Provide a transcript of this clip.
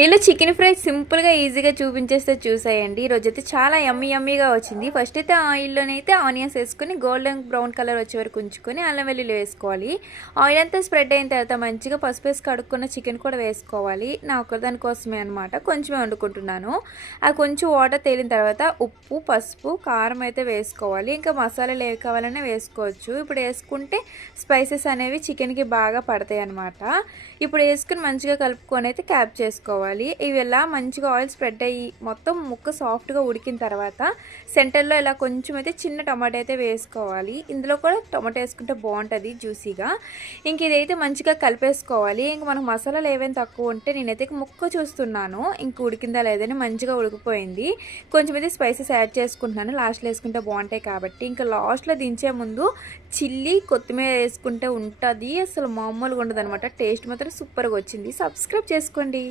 నేను chicken fry సింపుల్గా ఈజీగా చూపించేస్తే చూసాయండి. ఈరోజైతే చాలా యమ్మీగా వచ్చింది. ఫస్ట్ అయితే ఆయిల్లోనైతే ఆనియన్స్ వేసుకొని గోల్డెన్ బ్రౌన్ కలర్ వచ్చే వరకు ఉంచుకొని అల్లం వెల్లుల్లి వేసుకోవాలి. ఆయిల్ అంతా స్ప్రెడ్ అయిన తర్వాత మంచిగా పసుపు వేసి కడుక్కున్న చికెన్ కూడా వేసుకోవాలి. నా ఒక్కదాని కోసమే అనమాట, కొంచెమే వండుకుంటున్నాను. అది కొంచెం వాటర్ తేలిన తర్వాత ఉప్పు, పసుపు, కారం అయితే వేసుకోవాలి. ఇంకా మసాలాలు ఏవి కావాలన్నా వేసుకోవచ్చు. ఇప్పుడు వేసుకుంటే స్పైసెస్ అనేవి చికెన్కి బాగా పడతాయి అనమాట. ఇప్పుడు వేసుకుని మంచిగా కలుపుకొని అయితే క్యాప్ చేసుకోవాలి. ఇవి ఇలా మంచిగా ఆయిల్ స్ప్రెడ్ అయ్యి మొత్తం ముక్క సాఫ్ట్గా ఉడికిన తర్వాత సెంటర్లో ఇలా కొంచెం అయితే చిన్న టమాటా అయితే వేసుకోవాలి. ఇందులో కూడా టమాటా వేసుకుంటే బాగుంటుంది జ్యూసీగా. ఇంక ఇదైతే మంచిగా కలిపేసుకోవాలి. ఇంక మనకు మసాలాలు ఏవైనా తక్కువ ఉంటే నేనైతే ముక్క చూస్తున్నాను ఇంక ఉడికిందా లేదని. మంచిగా ఉడికిపోయింది. కొంచెం అయితే స్పైసెస్ యాడ్ చేసుకుంటున్నాను, లాస్ట్లో వేసుకుంటే బాగుంటాయి కాబట్టి. ఇంకా లాస్ట్లో దించే ముందు చిల్లీ కొత్తిమీర వేసుకుంటే ఉంటుంది, అసలు మామూలుగా ఉండదు అనమాట. టేస్ట్ మాత్రం సూపర్గా వచ్చింది. సబ్స్క్రైబ్ చేసుకోండి.